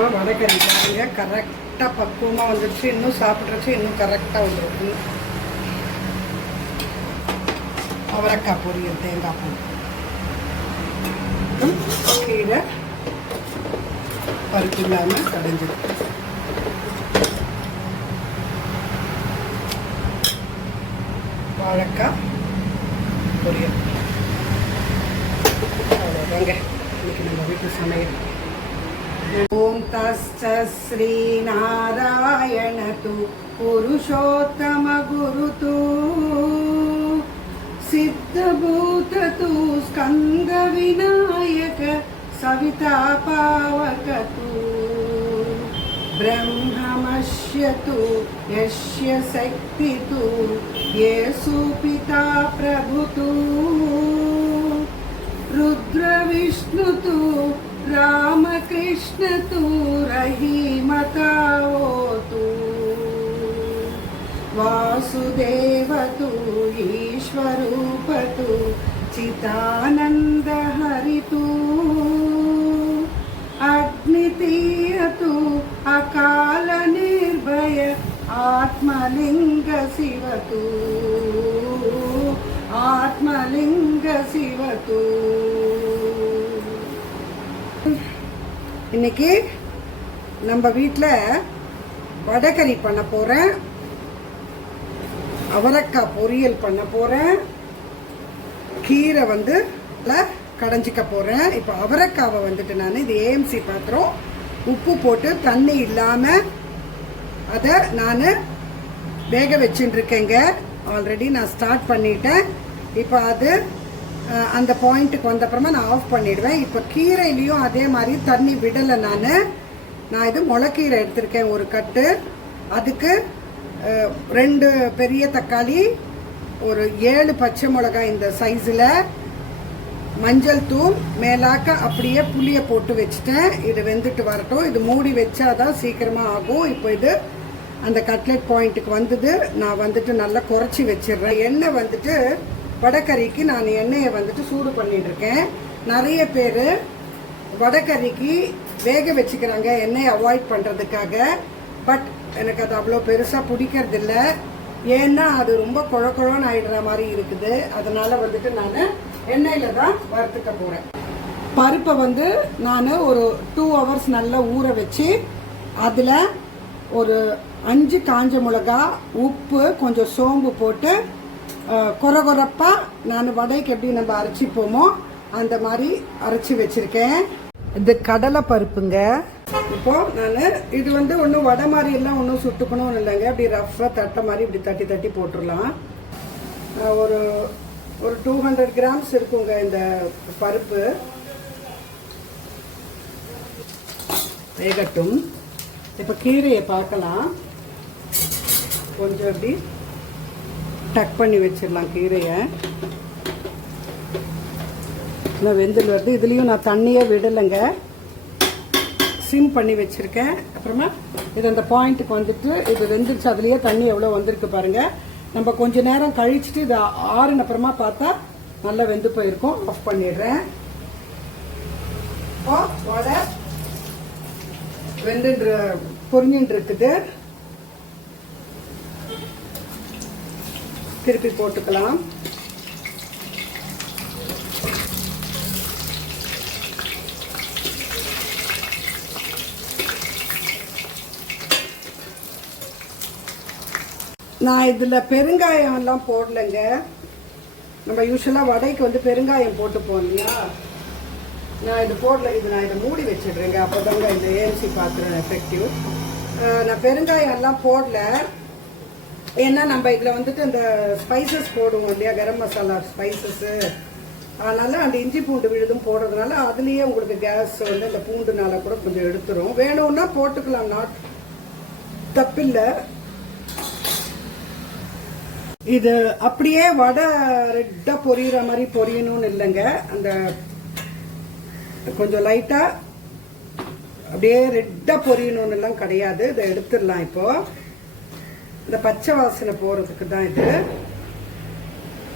இப்போ வடகறி பாருங்க கரெக்டாக பக்குவமாக வந்துடுச்சு. இன்னும் சாப்பிட்றச்சு இன்னும் கரெக்டாக வந்துருக்கு. அவரைக்காய் பொரியல் தேங்காய் பூ கீரை பருப்பு இல்லாமல் கடைஞ்சிருக்கு. வாழைக்காய் பொரியல். அவ்வளோதாங்க இன்னைக்கு நம்ம வீட்டு சமையல். ஓம் தஸ்ச ஸ்ரீ நாராயண து புருஷோத்தம குரு து சித்தபூத து ஸ்கந்த விநாயக சவிதா பாவக து ब्रह्ममस्य तु यस्य शक्ति तु येषु पिता प्रभु तु रुद्रविष्णु तु रामकृष्ण तु रहीमतावो तु वासुदेव तु ईश्वरूप तु चिदानन्द हरि तु अग्नितीय तु अकाल निर्भय आत्मलिंग शिव तु आत्मलिंग शिव तु. இன்னைக்கு நம்ம வீட்டில் வடகறி பண்ண போகிறேன். அவரைக்காய் பொரியல் பண்ண போகிறேன். கீரை வந்து கடைஞ்சிக்க போகிறேன். இப்போ அவரைக்காவை வந்துட்டு நான் இது ஏஎம்சி பாத்திரம் உப்பு போட்டு தண்ணி இல்லாமல் அதை நான் வேக வச்சுட்டுருக்கேங்க. ஆல்ரெடி நான் ஸ்டார்ட் பண்ணிட்டேன். இப்போ அது அந்த பாயிண்ட்டுக்கு வந்தப்புறமா நான் ஆஃப் பண்ணிடுவேன். இப்போ கீரையிலையும் அதே மாதிரி தண்ணி விடலை. நான் இது முளைக்கீரை எடுத்திருக்கேன் ஒரு கட்டு. அதுக்கு 2 பெரிய தக்காளி, ஒரு 7 பச்சை மிளகாய் இந்த சைஸில், மஞ்சள் தூள், மேலாக்க அப்படியே புளியை போட்டு வச்சுட்டேன். இது வெந்துட்டு வரட்டும். இது மூடி வச்சாதான் சீக்கிரமாக ஆகும். இப்போ இது அந்த கட்லெட் பாயிண்ட்டுக்கு வந்தது. நான் வந்துட்டு நல்லா குறைச்சி வச்சிடுறேன். எண்ணெய் வந்துட்டு வடகறிக்கு நான் எண்ணெயை வந்துட்டு சூடு பண்ணிட்டு இருக்கேன். நிறைய பேர் வடகறிக்கு வேக வச்சுக்கிறாங்க எண்ணெயை அவாய்ட் பண்ணுறதுக்காக. பட் எனக்கு அது அவ்வளோ பெருசாக பிடிக்கிறது இல்லை. ஏன்னா அது ரொம்ப குழக்குழன்னு ஆயிடுற மாதிரி இருக்குது. அதனால வந்துட்டு நான் எண்ணெயில் தான் வறுத்துக்க போகிறேன். பருப்பை வந்து நான் ஒரு 2 hours நல்லா ஊற வச்சு அதில் ஒரு 5 காஞ்ச மிளகா, உப்பு, கொஞ்சம் சோம்பு போட்டு கொரகொரப்பாக நான் வடைக்கு எப்படி நம்ம அரைச்சிப்போமோ அந்த மாதிரி அரைச்சி வச்சுருக்கேன். இது கடலை பருப்புங்க. இப்போ நான் இது வந்து ஒன்றும் வடை மாதிரி எல்லாம் ஒன்றும் சுட்டுக்கணும் இல்லைங்க. அப்படி ரஃப்பாக தட்டை மாதிரி இப்படி தட்டி தட்டி போட்டுடலாம். ஒரு 200 grams இருக்குங்க இந்த பருப்பு. வேகட்டும். இப்போ கீரையை பார்க்கலாம். கொஞ்சம் அப்படி டக் பண்ணி வச்சிடலாம் கீரையை. நான் வெந்தில் வருது. இதுலேயும் நான் தண்ணியே விடலைங்க, சிம் பண்ணி வச்சுருக்கேன். அப்புறமா இது அந்த பாயிண்ட்டுக்கு வந்துட்டு இது வெந்துருச்சு. அதுலேயே தண்ணி எவ்வளோ வந்திருக்கு பாருங்கள். நம்ம கொஞ்ச நேரம் கழிச்சுட்டு இது ஆறுன அப்புறமா பார்த்தா நல்லா வெந்து போயிருக்கும். ஆஃப் பண்ணிடுறேன். இப்போ வடை பொரிஞ்சுட்டு இருக்குது. திருப்பி போட்டுக்கலாம். நான் இதில் பெருங்காயம் எல்லாம் போடலைங்க. நம்ம யூஸ்வலாக வடைக்கு வந்து பெருங்காயம் போட்டுப்போம் இல்லையா. நான் இது போடல. நான் இதை மூடி வச்சிடுறேங்க. அப்போ தாங்க இந்த ஏஎம்சி பாத்திரம் எஃபெக்டிவ். நான் பெருங்காயம் எல்லாம் போடல. ஏன்னா நம்ம இதில் வந்துட்டு இந்த ஸ்பைசஸ் போடுவோம் இல்லையா, கரம் மசாலா ஸ்பைசஸ்ஸு. அதனால் அந்த இஞ்சி பூண்டு விழுதும் போடுறதுனால அதுலேயே உங்களுக்கு கேஸ் வந்து இந்த பூண்டுனால கூட கொஞ்சம் எடுத்துரும். வேணும்னா போட்டுக்கலாம், நாட் தப்பில்லை. இது அப்படியே வடை ரெட்டாக பொரியிற மாதிரி பொரியணும்னு இல்லைங்க. அந்த கொஞ்சம் லைட்டாக அப்படியே ரெட்டாக பொரியணும்னு எல்லாம் கிடையாது. இதை எடுத்துடலாம். இப்போது இந்த பச்சை வாசனை போகிறதுக்கு தான் இது.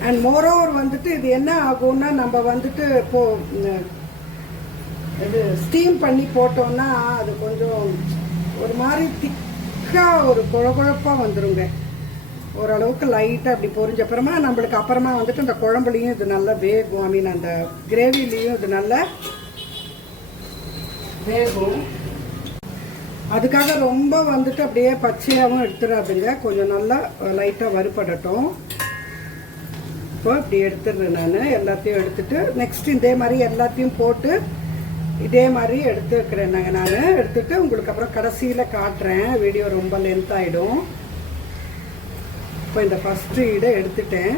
அண்ட் மோரோவர் வந்துட்டு இது என்ன ஆகும்னா, நம்ம வந்துட்டு இப்போது இது ஸ்டீம் பண்ணி போட்டோம்னா அது கொஞ்சம் ஒரு மாதிரி திக்காக ஒரு குழகுழப்பாக வந்துடுங்க. ஓரளவுக்கு லைட்டாக அப்படி பொரிஞ்ச அப்புறமா நம்மளுக்கு அப்புறமா வந்துட்டு அந்த குழம்புலையும் இது நல்லா வேகும். ஐ மீன் அந்த கிரேவிலையும் இது நல்லா வேகும். அதுக்காக ரொம்ப வந்துட்டு அப்படியே பச்சையாகவும் எடுத்துடாதுங்க, கொஞ்சம் நல்லா லைட்டாக வறுபடட்டும். இப்போ இப்படி எடுத்துடுறேன் நான். எல்லாத்தையும் எடுத்துட்டு நெக்ஸ்ட் இதே மாதிரி எல்லாத்தையும் போட்டு இதே மாதிரி எடுத்துக்கிறேன் நான். எடுத்துட்டு உங்களுக்கு அப்புறம் கடைசியில் காட்டுறேன், வீடியோ ரொம்ப லென்த் ஆகிடும். இப்போ இந்த ஃபஸ்ட்டு இதை எடுத்துட்டேன்.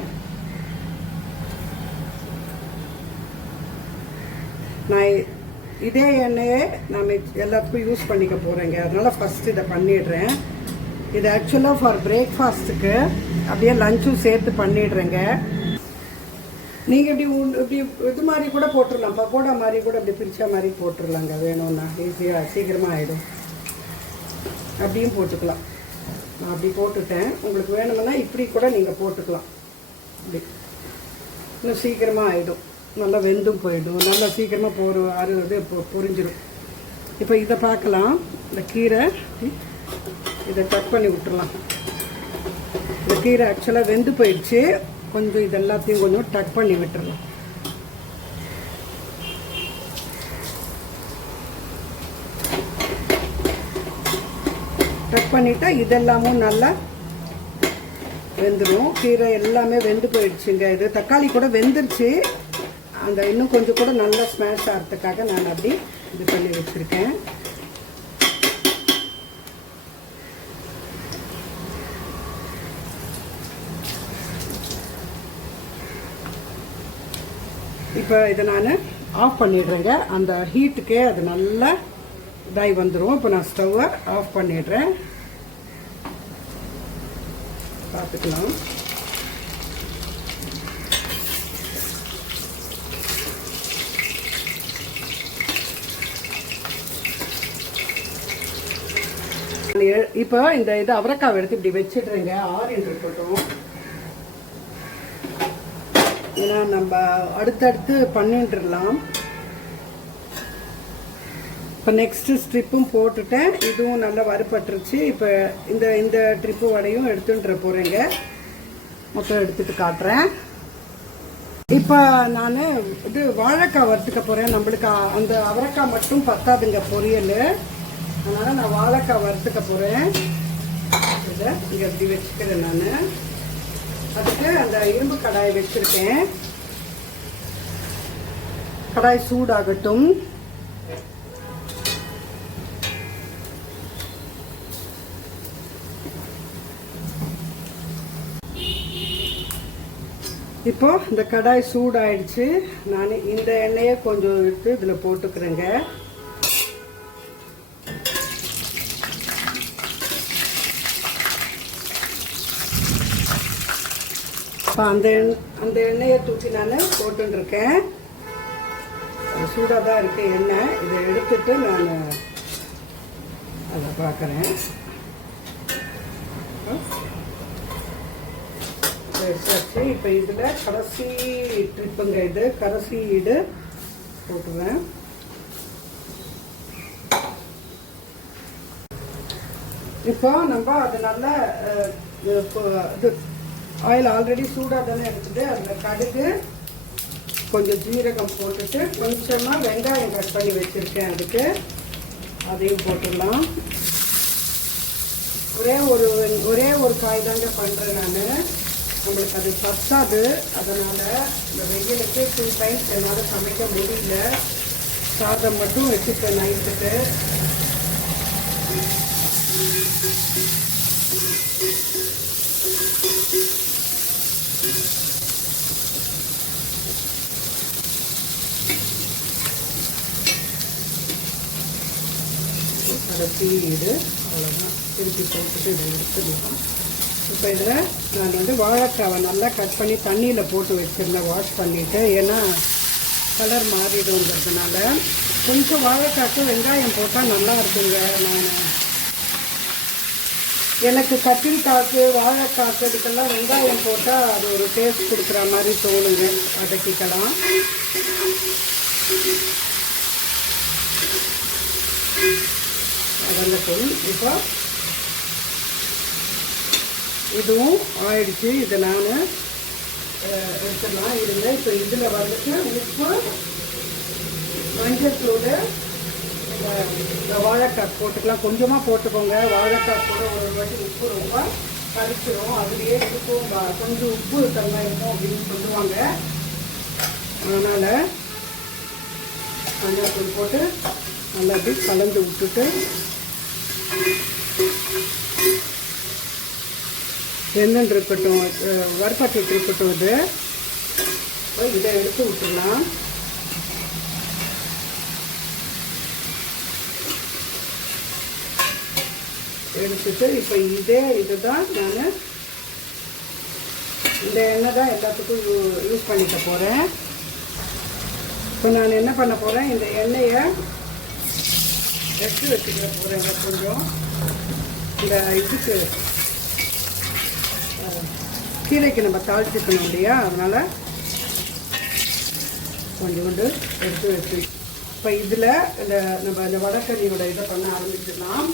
நான் இதே எண்ணெயே நான் எல்லாத்துக்கும் யூஸ் பண்ணிக்க போகிறேங்க. அதனால் ஃபஸ்ட்டு இதை பண்ணிடுறேன். இது ஆக்சுவலாக ஃபார் பிரேக்ஃபாஸ்ட்டுக்கு அப்படியே லஞ்சும் சேர்த்து பண்ணிடுறேங்க. நீங்கள் இப்படி இது மாதிரி கூட போட்டுடலாம், பக்கோடா மாதிரி கூட அப்படி பிரிச்சா மாதிரி போட்டுடலாங்க. வேணும்னா ஈஸியாக சீக்கிரமாக ஆகிடும். அப்படியும் போட்டுக்கலாம். நான் அப்படி போட்டுட்டேன். உங்களுக்கு வேணும்னா இப்படி கூட நீங்கள் போட்டுக்கலாம். இப்படி இன்னும் சீக்கிரமாக ஆகிடும். நல்லா வெந்தும் போயிடும். நல்லா சீக்கிரமாக இது பொரிஞ்சிடும். இப்போ இதை பார்க்கலாம். இந்த கீரை இதை கட் பண்ணி விட்டுறலாம். இந்த கீரை ஆக்சுவலாக வெந்து போயிடுச்சு. கொஞ்சம் இது எல்லாத்தையும் கொஞ்சம் டக் பண்ணி விட்டுறலாம். டக் பண்ணிட்டா இதெல்லாமும் நல்லா வெந்துடும். கீரை எல்லாமே வெந்து போயிடுச்சுங்க. இது தக்காளி கூட வெந்துருச்சு. அந்த இன்னும் கொஞ்சம் கூட நல்லா ஸ்மாஷ் ஆகிறதுக்காக நான் அப்படி இது பண்ணி வச்சுருக்கேன். இப்போ இதை நான் ஆஃப் பண்ணிடுறேங்க. அந்த ஹீட்டுக்கே அது நல்லா இதாகி வந்துடும். இப்போ நான் ஸ்டவ்வை ஆஃப் பண்ணிடுறேன். பார்த்துக்கலாம். இப்போ இந்த இது அவரைக்காவை எடுத்து இப்படி வச்சிடுறேங்க. ஆறின்னு இருக்கட்டும். ஏன்னா நம்ம அடுத்தடுத்து பண்ணிட்டுலாம். இப்போ நெக்ஸ்ட்டு ஸ்ட்ரிப்பும் போட்டுட்டேன். இதுவும் நல்லா வறுபட்டுருச்சு. இப்போ இந்த ட்ரிப்பு வடையும் எடுத்துன்ற போகிறேங்க. மொத்தம் எடுத்துகிட்டு காட்டுறேன். இப்போ நான் இது வாழைக்காய் வறுத்துக்க போகிறேன். நம்மளுக்கு அந்த அவரைக்காய் மட்டும் பத்தாதுங்க பொரியல். அதனால் நான் வாழைக்காய் வறுத்துக்க போகிறேன். இதை இங்கே எப்படி வச்சுக்கிறேன் நான். அதுக்கு அந்த இரும்பு கடாயை வச்சுருக்கேன். கடாய் சூடாகட்டும். இப்போ இந்த கடாய் சூடாயிடுச்சு. நான் இந்த எண்ணெயை கொஞ்சம் எடுத்து இதில் போட்டுக்கிறேங்க. இப்போ அந்த எண்ணெயை தூக்கி நான் போட்டுருக்கேன். சூடாக தான் இருக்கு எண்ணெய். இதை எடுத்துட்டு நான் அதை பார்க்குறேன். வச்சாச்சு. இப்போ இதில் கடைசி ட்ரிப்புங்க. இது கடைசி ஈடு போட்டுருவேன். இப்போ நம்ம அது நல்லா இது ஆயில் ஆல்ரெடி சூடாக தானே எடுத்துட்டு அதில் கடுகு கொஞ்சம் ஜீரகம் போட்டுட்டு கொஞ்சமாக வெங்காயம் கட் பண்ணி வச்சுருக்கேன். அதுக்கு அதையும் போட்டுடலாம். ஒரே ஒரு காய் தாங்க பண்ணுறேன் நான். நம்மளுக்கு அது பத்தாது. அதனால் இந்த வெயிலுக்கு 2 டைம்ஸ் என்னால் சமைக்க முடியல. சாதம் மட்டும் வச்சுப்பேன் நைட்டுக்கு. கடைசி இது அவ்வளோதான். திருப்பி போட்டுட்டு இதை எடுத்துடலாம். இப்போ இதில் நான் வாழைக்காவை நல்லா கட் பண்ணி தண்ணியில் போட்டு வச்சுருந்தேன், வாஷ் பண்ணிவிட்டு. ஏன்னா கலர் மாறிடுங்கிறதுனால கொஞ்சம் வாழைக்காய்க்கு வெங்காயம் போட்டால் நல்லா இருக்குங்க. எனக்கு கத்திரிக்காய்க்கு வாழைக்காய்க்கு இதுக்கெல்லாம் வெங்காயம் போட்டால் அது ஒரு டேஸ்ட் கொடுக்குற மாதிரி தோணுங்க. வதக்கிக்கலாம். வதங்கட்டும். இப்போ இதுவும் ஆயிடுச்சு. இதை நான் எடுத்துடலாம் இருங்க. இப்போ இதில் வந்துட்டு உப்பு, மஞ்சள் தூள், இந்த வாழைக்காய் போட்டுக்கலாம். கொஞ்சமாக போட்டுக்கோங்க. வாழைக்காய் கூட ஒரு வாட்டி உப்பு ரொம்ப கரிச்சிடும். அதுலேயே இருக்கும் கொஞ்சம் உப்பு தன்மை இருக்கும் அப்படின்னு சொல்லுவாங்க. அதனால் மஞ்சள் தூள் போட்டு நல்லா அப்படி கலந்து விட்டுட்டு என்னென்னு இருக்கட்டும், வறுப்பட்டு இருக்கட்டும். இதை எடுத்து விட்டுடலாம். எடுத்துட்டு இப்போ இதுதான் நான் இந்த எண்ணெய் தான் எல்லாத்துக்கும் யூஸ் பண்ணிக்க போகிறேன். இப்போ நான் என்ன பண்ண போகிறேன், இந்த எண்ணெயை எடுத்து வச்சுக்க போகிறேங்க. கொஞ்சம் இந்த இதுக்கு கீரைக்கு நம்ம தாளிச்சுக்கணும் இல்லையா, அதனால் கொஞ்சோண்டு எடுத்து வச்சு இப்போ இதில் நம்ம இந்த வடக்கறியோட இதை பண்ண ஆரம்பிச்சிடலாம்.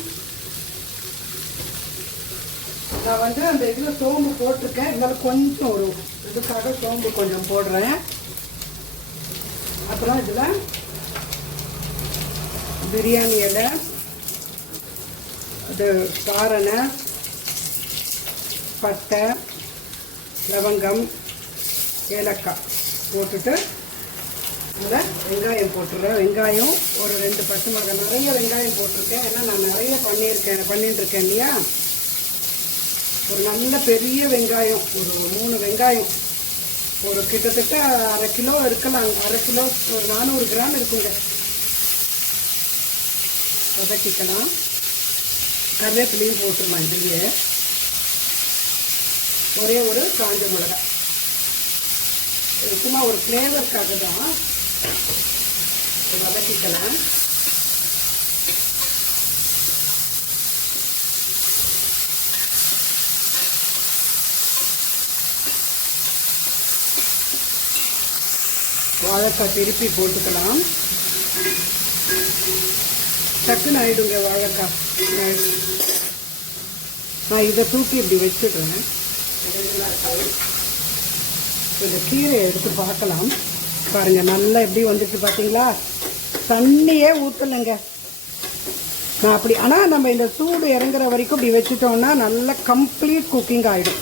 நான் வந்து அந்த இதில் சோம்பு போட்டிருக்கேன். இருந்தாலும் கொஞ்சம் ஒரு இதுக்காக சோம்பு கொஞ்சம் போடுறேன். அப்புறம் இதில் பிரியாணி இலை, அது காரணை, பட்டை, லவங்கம், ஏலக்காய் போட்டுட்டு அதில் வெங்காயம் போட்டுடுறேன். வெங்காயம் ஒரு 2 பச்சை மிளகாய், நிறைய வெங்காயம் போட்டிருக்கேன். ஏன்னா நான் நிறைய பண்ணிட்டுருக்கேன் இல்லையா. ஒரு நல்ல பெரிய வெங்காயம், ஒரு 3 வெங்காயம், ஒரு கிட்டத்தட்ட 1/2 கிலோ இருக்கலாம். 1/2 கிலோ ஒரு 400 கிராம் இருக்குங்க. வதக்கிக்கலாம். கருவேப்பிலையும் போட்டுடலாம். இதுலேயே ஒரே ஒரு காஞ்ச மிளகாய், சும்மா ஒரு ஃப்ளேவருக்காக தான். வதக்கிக்கலாம். வாழைக்காய் திருப்பி போட்டுக்கலாம். டக்குன்னு ஆயிடுங்க வாழைக்காய். நான் இதை தூக்கி இப்படி வச்சுடுறேன். இந்த கீரையை எடுத்து பார்க்கலாம். பாருங்கள், நல்லா எப்படி வந்துட்டு பார்த்தீங்களா. தண்ணியே ஊற்றலைங்க நான் அப்படி. ஆனால் நம்ம இந்த சூடு இறங்குற வரைக்கும் இப்படி வச்சுட்டோம்னா நல்லா கம்ப்ளீட் குக்கிங் ஆகிடும்.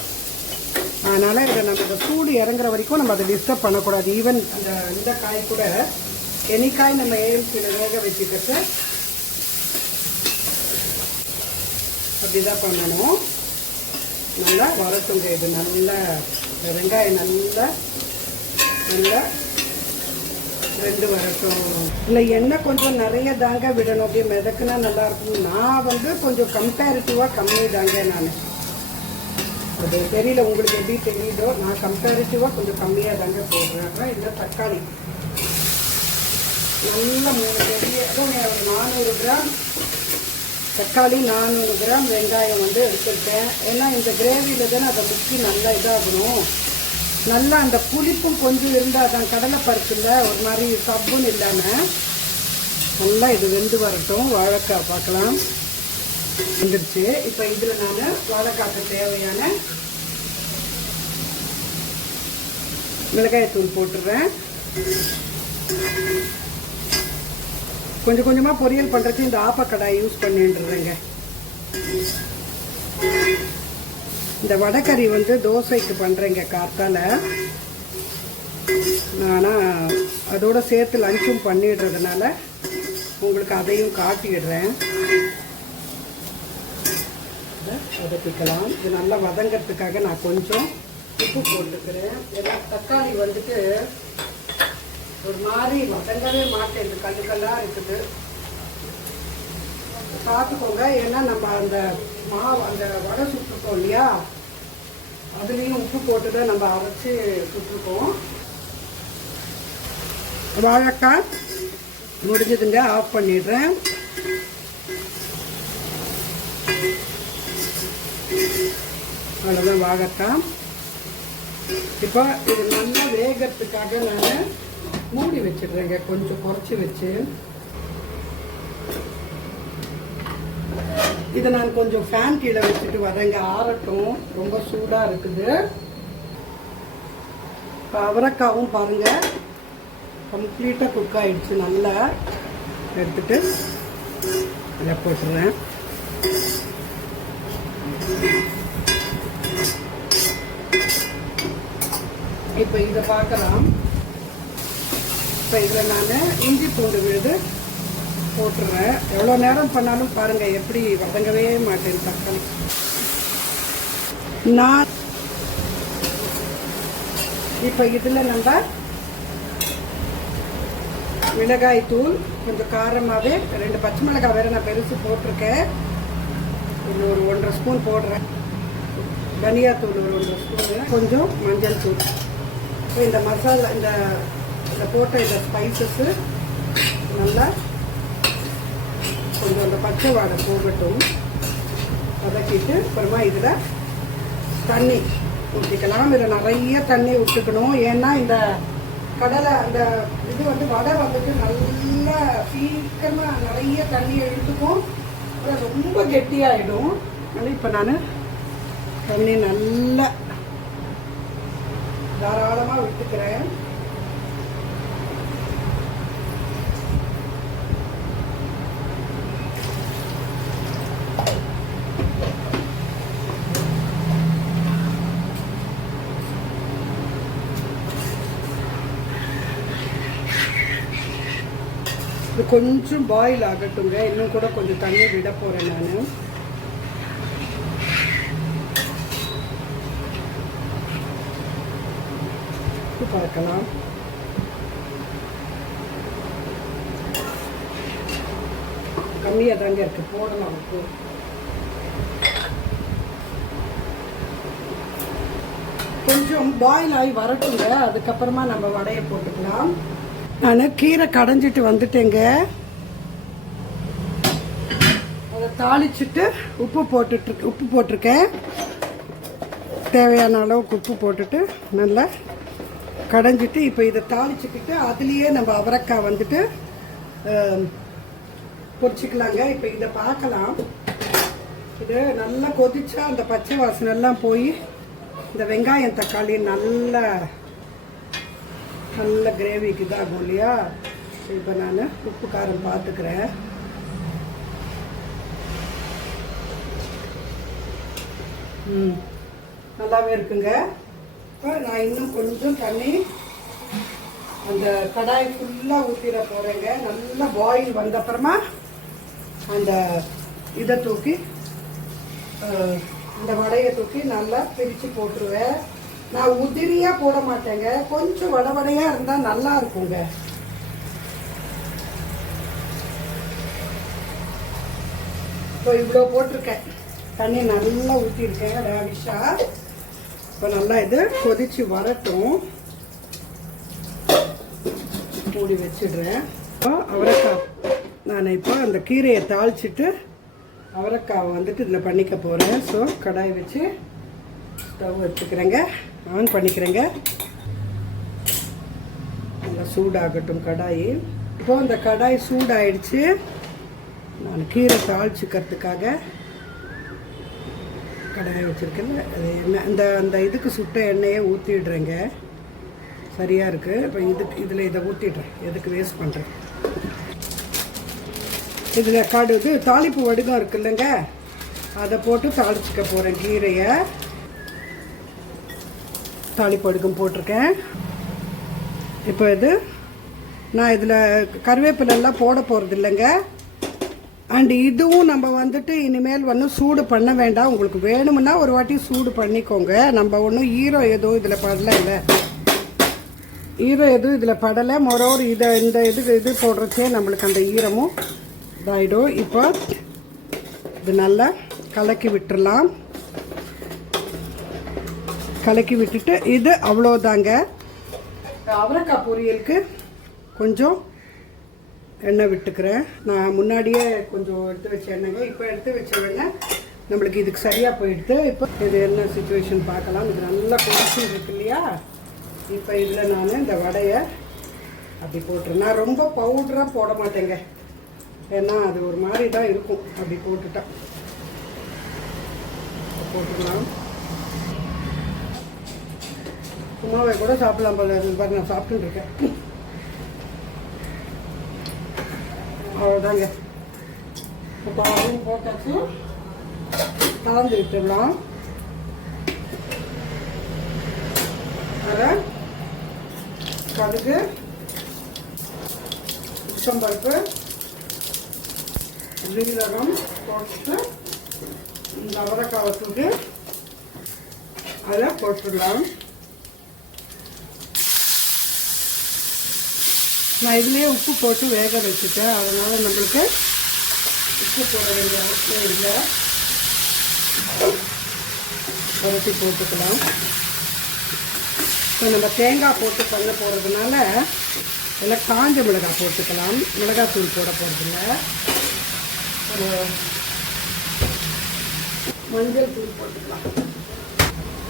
அதனால் இதை நம்ம இந்த சூடு இறங்குற வரைக்கும் நம்ம அதை டிஸ்டர்ப் பண்ணக்கூடாது. ஈவன் இந்த காய் கூட, எனி காய் நம்ம ஏஎம்சியில் வேக வச்சுக்கிட்டு அப்படி தான் பண்ணணும். நல்லா வரட்டுங்க. இது நல்லா வெங்காயம் நல்லா 2 வரட்டும். இல்லை எண்ணெய் கொஞ்சம் நிறைய தாங்க விடணும். அப்படியே மிதக்குனா நல்லாயிருக்கும். நான் வந்து கொஞ்சம் கம்பேரிட்டிவாக கம்மி தாங்க. நான் அது தெரியல உங்களுக்கு எப்படி தெரியுதோ, நான் கம்பேரிட்டிவாக கொஞ்சம் கம்மியாக தாங்க போடுறேன். இல்லை தக்காளி நல்லா 3 பெரிய 400 கிராம் தக்காளி, 400 கிராம் வெங்காயம் வந்து எடுத்துருக்கேன். ஏன்னா இந்த கிரேவியில் தானே அதை முக்கி நல்லா இதாகணும். நல்லா அந்த புளிப்பும் கொஞ்சம் இருந்தால் தான், கடலை பருப்பில் ஒரு மாதிரி சப்புன்னு இல்லாமல் நல்லா இது வெந்து வரட்டும். வாழைக்காய் பார்க்கலாம், வந்துடுச்சு. இப்போ இதில் நான் வாழைக்காய்க்கு தேவையான மிளகாய்த்தூள் போட்டுடுறேன். கொஞ்சம் கொஞ்சமாக பொரியல் பண்ணுறதுக்கு இந்த ஆப்பக்கடாய் யூஸ் பண்ணிட்டுறேங்க. இந்த வடைக்கறி வந்து தோசைக்கு பண்ணுறேங்க காத்தால. ஆனால் அதோட சேர்த்து லஞ்சும் பண்ணிடுறதுனால உங்களுக்கு அதையும் காட்டிடுறேன். வதக்கிக்கலாம். இது நல்லா வதங்கிறதுக்காக நான் கொஞ்சம் உப்பு போட்டுக்கிறேன். ஏன்னா தக்காளி வந்துட்டு ஒரு மாதிரி வதங்கவே மாட்டேன், கல்லுக்கெல்லாம் இருக்குது. பார்த்துக்கோங்க. ஏன்னா நம்ம அந்த மாவு அந்த வடை சுட்டுருக்கோம் இல்லையா, அதுலேயும் உப்பு போட்டு தான் நம்ம அரைச்சி சுட்டுருக்கோம். வாழைக்காய் முடிஞ்சதுங்க, ஆஃப் பண்ணிடுறேன். அவ்வளோதான் வாழைக்காய். இப்போ இது நல்லா வேகிறதுக்காக நான் மூடி வச்சிடுறேங்க, கொஞ்சம் குறைச்சி வச்சு. இதை நான் கொஞ்சம் ஃபேன் கீழே வச்சுட்டு வரேங்க, ஆறட்டும், ரொம்ப சூடாக இருக்குது. இப்போ அவரைக்காவும் பாருங்கள் கம்ப்ளீட்டாக குக் ஆகிடுச்சு. நல்லா எடுத்துட்டு இதை போட்டுருவேன். இப்போ இதை பார்க்கலாம். இப்போ இதில் நான் இஞ்சி பூண்டு விழுது போட்டுடுறேன். எவ்வளோ நேரம் பண்ணாலும் பாருங்கள் எப்படி வதங்கவே மாட்டேன் தக்காளி. நான் இப்போ இதில் நம்ம மிளகாய் தூள் கொஞ்சம் காரமாகவே 2 பச்சை மிளகாய் வேறு நான் பெருசு போட்டிருக்கேன். ஒரு 1.5 ஸ்பூன் போடுறேன். தனியாத்தூள் ஒரு 1.5 ஸ்பூனு, கொஞ்சம் மஞ்சள் தூள். இப்போ இந்த மசாலா இந்த போட்ட இந்த ஸ்பைசஸ்ஸு நல்லா கொஞ்சம் அந்த பச்சை வாடை போகட்டும், வதக்கிட்டு அப்புறமா இதில் தண்ணி ஊற்றிக்கலாம். இதில் நிறைய தண்ணி விட்டுக்கணும். ஏன்னா இந்த கடலை அந்த இது வந்து வடை வந்துட்டு நல்லா சீக்கிரமாக நிறைய தண்ணி எடுத்துக்கும், ரொம்ப கெட்டியாகிடும். அதனால் இப்போ நான் தண்ணி நல்லா தாராளமாக விட்டுக்கிறேன். இது கொஞ்சம் பாயில் ஆகட்டுங்க, இன்னும் கூட கொஞ்சம் தண்ணி விட போகிறேன் நான். பார்க்கலாம். கம்மியாக தாங்க இருக்கு, போடலாம். உப்பு கொஞ்சம் பாயில் ஆகி வரட்டுங்க, அதுக்கப்புறமா நம்ம வடையை போட்டுக்கலாம். நான் கீரை கடைஞ்சிட்டு வந்துட்டேங்க. அதை தாளிச்சுட்டு உப்பு போட்டிருக்கேன். தேவையான அளவுக்கு உப்பு போட்டுட்டு நல்லா கடைஞ்சிட்டு இப்போ இதை தாளிச்சுக்கிட்டு அதுலேயே நம்ம அவரைக்காய் வந்துட்டு பொரிச்சிக்கலாங்க. இப்போ இதை பார்க்கலாம். இது நல்லா கொதிச்சா அந்த பச்சை வாசனை எல்லாம் போய் இந்த வெங்காயம் தக்காளி நல்ல கிரேவிக்கு தான் ஆகும் இல்லையா. இப்போ நான் உப்பு காரம் பார்த்துக்கிறேன். நல்லாவே இருக்குங்க. இப்போ நான் இன்னும் கொஞ்சம் தண்ணி அந்த கடாய் ஃபுல்லாக ஊற்றிட போகிறேங்க. நல்லா பாயில் வந்த அப்புறமா அந்த இதை தூக்கி இந்த வடையை தூக்கி நல்லா பிரித்து போட்டுருவேன். நான் உதிரியாக போட மாட்டேங்க, கொஞ்சம் வடையாக இருந்தால் நல்லா இருக்குங்க. இப்போ இவ்வளோ போட்டிருக்கேன், தண்ணி நல்லா ஊற்றிருக்கேன் ராவிஷாக. இப்போ நல்லா இது கொதிச்சு வரட்டும், மூடி வச்சிடுறேன். இப்போ அவரைக்காய் நான் இப்போ அந்த கீரையை தாளிச்சிட்டு அவரைக்காவை வந்துட்டு இதில் பண்ணிக்க போகிறேன். ஸோ கடாய் வச்சு ஸ்டவ் வச்சுக்கிறேங்க, ஆன் பண்ணிக்கிறேங்க. நல்லா சூடாகட்டும் கடாய். இப்போ அந்த கடாய் சூடாயிடுச்சு. நான் கீரை தாளிச்சுக்கிறதுக்காக கடாயை வச்சுருக்கேன். அது எண்ணெய் அந்த இதுக்கு சுட்ட எண்ணெயை ஊற்றிடுறேங்க, சரியாக இருக்குது. இப்போ இதில் இதை ஊற்றிடுறேன், எதுக்கு வேஸ்ட் பண்ணுறேன். இதில் தாளிப்பு வடுகம் இருக்குல்லங்க, அதை போட்டு தாளிச்சிக்க போகிறேன். கீரையை தாளிப்பு வடுகம் போட்டிருக்கேன். இப்போ நான் இதில் கருவேப்பிலெல்லாம் போட போகிறது இல்லைங்க. அண்ட் இதுவும் நம்ம வந்துட்டு இனிமேல் ஒன்றும் சூடு பண்ண வேண்டாம். உங்களுக்கு வேணும்னா ஒரு வாட்டி சூடு பண்ணிக்கோங்க. நம்ம ஒன்றும் ஈரம் எதுவும் இதில் படலை, இல்லை ஈரம் எதுவும் இதில் படலை. மொரோர் இந்த இது போடுறச்சே நம்மளுக்கு அந்த ஈரமும் இதாகிடும். இப்போ இது நல்லா கலக்கி விட்டுடலாம். கலக்கி விட்டுட்டு இது அவ்வளோதாங்க. அவரைக்காய் பொரியலுக்கு கொஞ்சம் எண்ணெய் விட்டுக்கிறேன். நான் முன்னாடியே கொஞ்சம் எடுத்து வச்ச எண்ணெய்ங்க, இப்போ எடுத்து வச்ச எண்ணெய் நம்மளுக்கு இதுக்கு சரியாக போயிடுது. இப்போ இது என்ன சிச்சுவேஷன் பார்க்கலாம். இது நல்லா கொதிச்சு இருக்கு இல்லையா. இப்போ இதில் நான் இந்த வடையை அப்படி போட்டுறேன். நான் ரொம்ப பவுடராக போட மாட்டேங்க, ஏன்னா அது ஒரு மாதிரி தான் இருக்கும் அப்படி போட்டுட்டா. போட்டுக்கலாம். சும்மாவே கூட சாப்பிடலாம் போல பாரு, நான் சாப்பிட்டு இருக்கேன். அவ்வளோதாங்க. இப்போ அதையும் போட்டாச்சு, கலந்து விட்டுடலாம். அதில் கடுகு, உளுத்தம்பருப்பு, ஜீரகம் போட்டு இந்த அவரைக்காவை தூக்கி அதில் போட்டுடலாம். நான் இதுலேயே உப்பு போட்டு வேக வச்சுட்டேன், அதனால் நம்மளுக்கு உப்பு போட வேண்டிய அவசியம் இல்லை. பருத்தி போட்டுக்கலாம். இப்போ நம்ம தேங்காய் போட்டு பண்ண போகிறதுனால எல்லாம் காஞ்ச மிளகாய் போட்டுக்கலாம். மிளகாத்தூள் போட போகிறதில்ல. ஒரு மஞ்சள் தூள் போட்டுக்கலாம்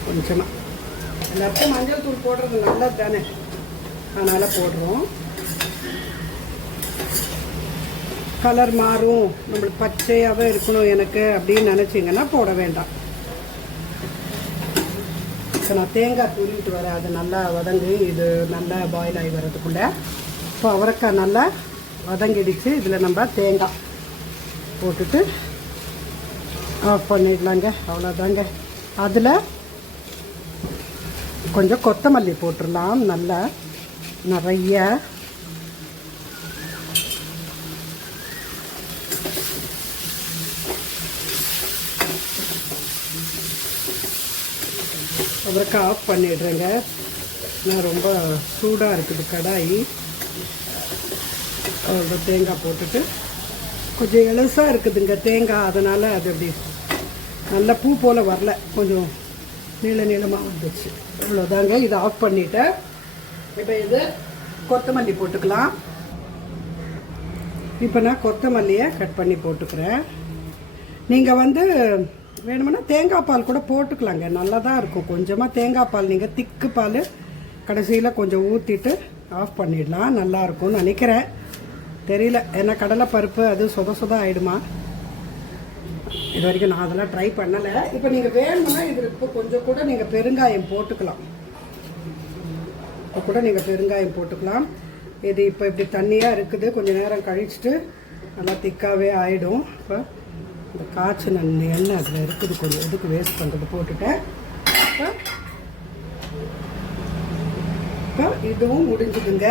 கொஞ்சமாக. எல்லாத்தையும் மஞ்சள் தூள் போடுறது நல்லது தானே, அதனால் போடுறோம். கலர் மாறும், நம்மளுக்கு பச்சையாகவே இருக்கணும் எனக்கு அப்படின்னு நினச்சிங்கன்னா போட வேண்டாம். இப்போ நான் தேங்காய் துருவிட்டு வரேன், அது நல்லா வதங்கி இது நல்லா பாயில் ஆகி வர்றதுக்குள்ளே. இப்போ அவரைக்காய் நல்லா வதங்கிடுச்சு. இதில் நம்ம தேங்காய் போட்டுட்டு ஆஃப் பண்ணிடலாங்க. அவ்வளோதாங்க. அதில் கொஞ்சம் கொத்தமல்லி போட்டுடலாம், நல்லா நிறைய. அவரைக்காய் ஆஃப் பண்ணிடுறேங்க. நான் ரொம்ப சூடாக இருக்குது கடாய். அவ்வளோ தேங்காய் போட்டுட்டு கொஞ்சம் எலசாக இருக்குதுங்க தேங்காய், அதனால் அது அப்படி நல்ல பூ போல் வரல, கொஞ்சம் நீளமாக வந்துச்சு. அவ்வளோதாங்க. இதை ஆஃப் பண்ணிவிட்டேன். இப்போ இது கொத்தமல்லி போட்டுக்கலாம். இப்போ நான் கொத்தமல்லியை கட் பண்ணி போட்டுக்கிறேன். நீங்கள் வந்து வேணுமுன்னா தேங்காய் பால் கூட போட்டுக்கலாங்க, நல்லா தான் இருக்கும். கொஞ்சமாக தேங்காய் பால், நீங்கள் திக்கு பால் கடைசியில் கொஞ்சம் ஊற்றிட்டு ஆஃப் பண்ணிடலாம், நல்லாயிருக்கும்னு நினைக்கிறேன். தெரியல, ஏன்னா கடலை பருப்பு அது சொத ஆகிடுமா. இது வரைக்கும் நான் அதெல்லாம் ட்ரை பண்ணலை. இப்போ நீங்கள் வேணும்னா இதில் இப்போ கொஞ்சம் கூட நீங்கள் பெருங்காயம் போட்டுக்கலாம். இப்போ கூட நீங்கள் பெருங்காயம் போட்டுக்கலாம். இது இப்போ இப்படி தண்ணியாக இருக்குது, கொஞ்சம் நேரம் கழிச்சுட்டு நல்லா திக்காகவே ஆகிடும். இப்போ இந்த காய்ச்சின எண்ணெய் அதில் இருக்குது, கொஞ்சம் எதுக்கு வேஸ்ட் பண்ணுறது போட்டுட்டேன். இப்போ இதுவும் முடிஞ்சுதுங்க.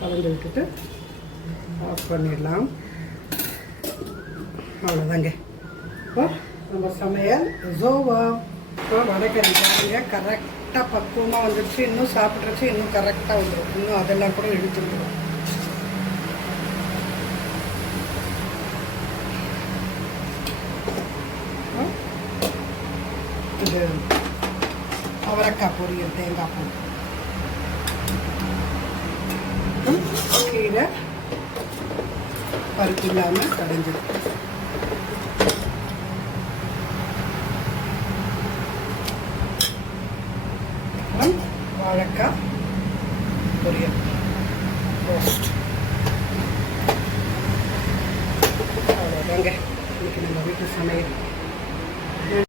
கலந்து விட்டுட்டு ஆஃப் பண்ணிடலாம். அவ்வளோதாங்க. இப்போ நம்ம சமையல் ஜோவா. இப்போ வடைக்கறி பாருங்க, கரெக்டாக பக்குவமாக வந்துடுச்சு. இன்னும் சாப்பிட்றச்சு இன்னும் கரெக்டாக வந்துடும். இன்னும் அதெல்லாம் கூட எடுத்துருக்குறோம். இது அவரைக்காய் பொரியல் தேங்காய் பூ கீரை பருப்பு இல்லாமல் கடைஞ்சிடும். வாழைக்காய் பொரியல் ரோஸ்ட். அவ்வளோதாங்க இன்னைக்கு நம்ம வீட்டு சமையல்.